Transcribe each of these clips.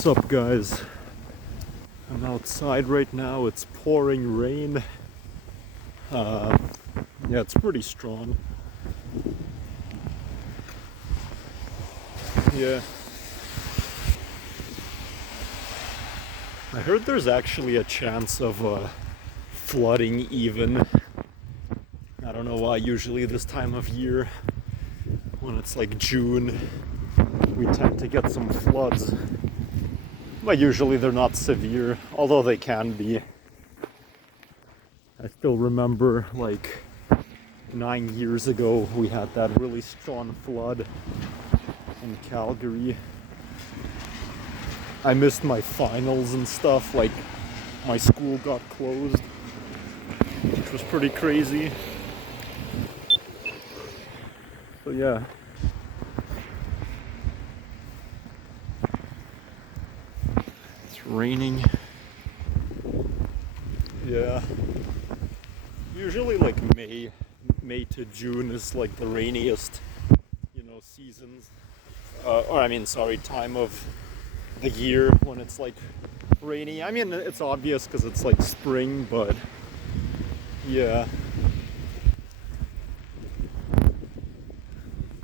What's up, guys? I'm outside right now. It's pouring rain. Uh, yeah, it's pretty strong. Yeah. I heard there's actually a chance of flooding even. I don't know why. Usually this time of year, when it's like June, we tend to get some floods. But usually they're not severe, although they can be. I still remember like 9 years ago we had that really strong flood in Calgary. I missed my finals and stuff, like my school got closed, which was pretty crazy. So yeah. It's raining. Yeah. Usually like May to June is like the rainiest, seasons. Time of the year when it's like rainy. I mean, it's obvious because it's like spring, but yeah.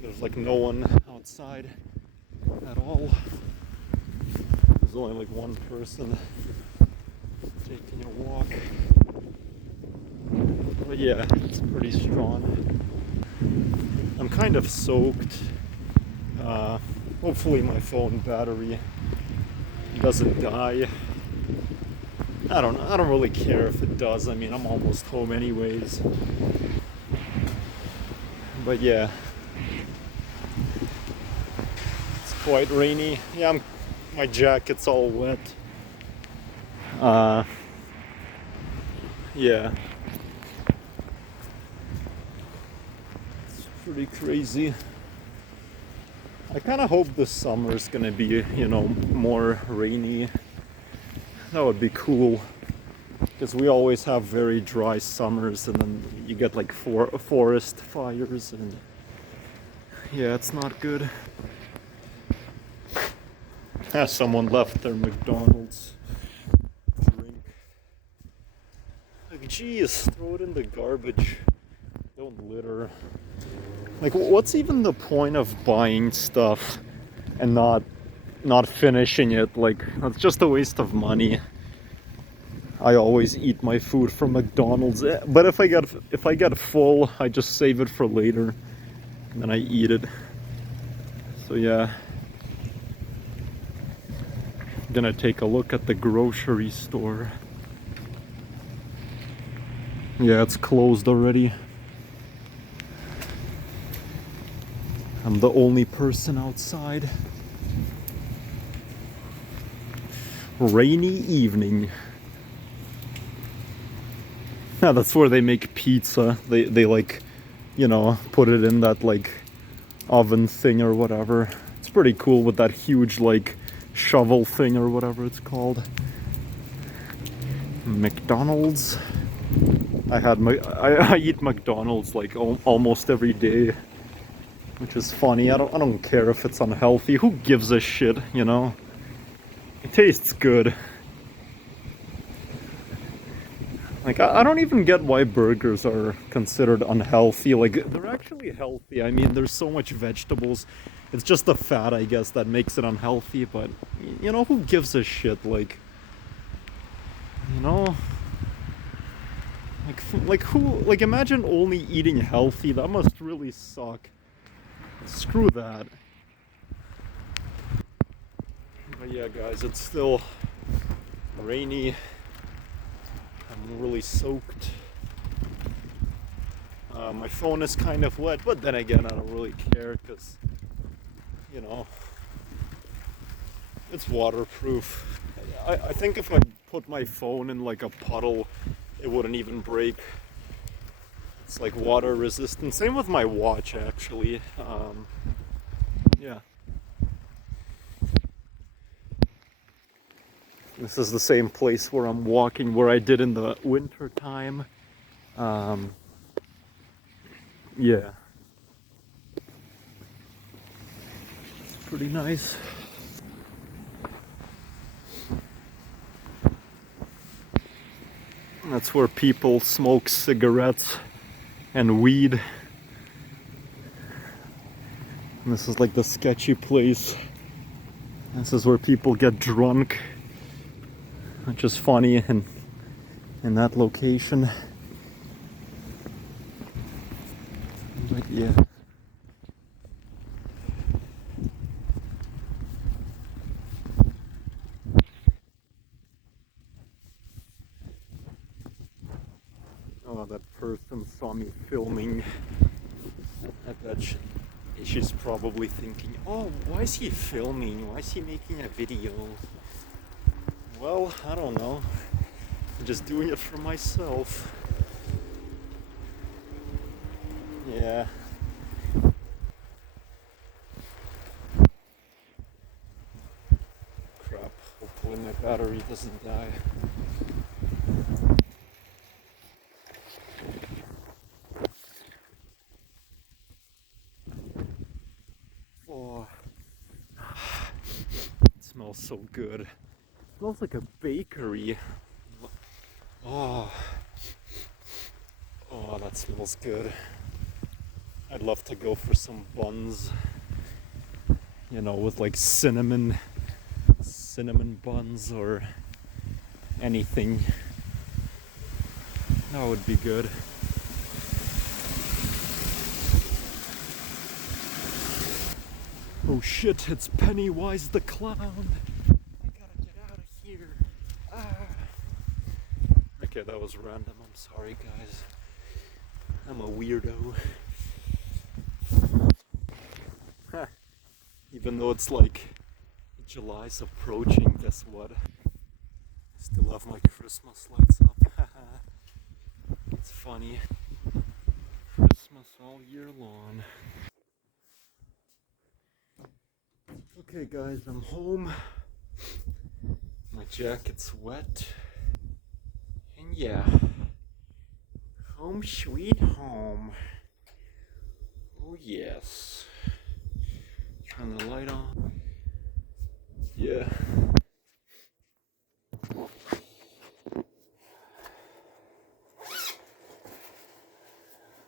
There's like no one outside at all. There's only like one person taking a walk. But yeah, it's pretty strong. I'm kind of soaked. Hopefully my phone battery doesn't die. I don't really care if it does. I mean, I'm almost home anyways. But yeah, it's quite rainy. Yeah, my jacket's all wet. Yeah, it's pretty crazy. I kind of hope the summer's gonna be, more rainy. That would be cool. Because we always have very dry summers, and then you get like forest fires, and yeah, it's not good. Someone left their McDonald's drink. Like, geez, throw it in the garbage. Don't litter. Like, what's even the point of buying stuff and not finishing it? Like, that's just a waste of money. I always eat my food from McDonald's, but if I get full, I just save it for later, and then I eat it. So yeah, I'm gonna take a look at the grocery store. Yeah, it's closed already. I'm the only person outside. Rainy evening. Yeah, that's where they make pizza. They like, put it in that like oven thing or whatever. It's pretty cool with that huge like shovel thing or whatever it's called. McDonald's. I eat McDonald's like almost every day, which is funny. I don't care if it's unhealthy. Who gives a shit, It tastes good. Like, I don't even get why burgers are considered unhealthy. Like, they're actually healthy. I mean, there's so much vegetables. It's just the fat, I guess, that makes it unhealthy. But, who gives a shit? Like, you know? Like, imagine only eating healthy. That must really suck. Screw that. But yeah, guys, it's still rainy. I'm really soaked. My phone is kind of wet, but then again, I don't really care because, it's waterproof. I think if I put my phone in like a puddle, it wouldn't even break. It's like water resistant. Same with my watch, actually. Yeah. This is the same place where I'm walking, where I did in the winter time. Yeah. It's pretty nice. That's where people smoke cigarettes and weed. And this is like the sketchy place. This is where people get drunk, which is funny in that location. But yeah. Oh, that person saw me filming. I bet she's probably thinking, oh, why is he filming? Why is he making a video? Well, I don't know. I'm just doing it for myself. Yeah. Crap. Hopefully my battery doesn't die. Oh. It smells so good. It smells like a bakery. Oh. Oh, that smells good. I'd love to go for some buns, you know, with like cinnamon buns or anything. That would be good. Oh shit, it's Pennywise the Clown. I gotta get out of here. Ah. Okay, that was random. I'm sorry, guys. I'm a weirdo. Even though it's like July's approaching, guess what? I still have my Christmas lights up. It's funny. Christmas all year long. Okay guys, I'm home. My jacket's wet. And yeah. Home sweet home. Oh yes. Turn the light on. Yeah.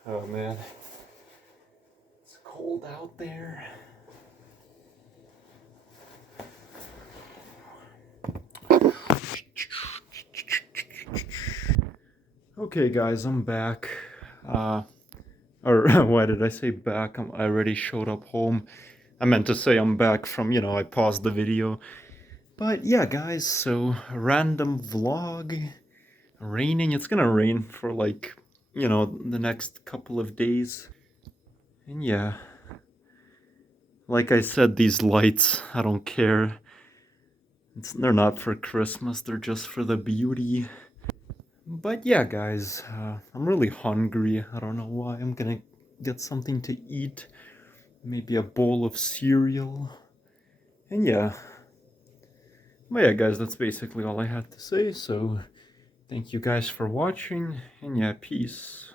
Oh man. It's cold out there. Okay guys, I'm back. Or why did I say back? I already showed up home. I meant to say I'm back from, you know, I paused the video. But yeah guys, so a random vlog. Raining, it's gonna rain for like, you know, the next couple of days. And yeah. Like I said, these lights, I don't care. They're not for Christmas, they're just for the beauty. But yeah, guys, I'm really hungry. I don't know why. I'm gonna get something to eat. Maybe a bowl of cereal. And yeah. But yeah, guys, that's basically all I had to say. So, thank you guys for watching. And yeah, peace.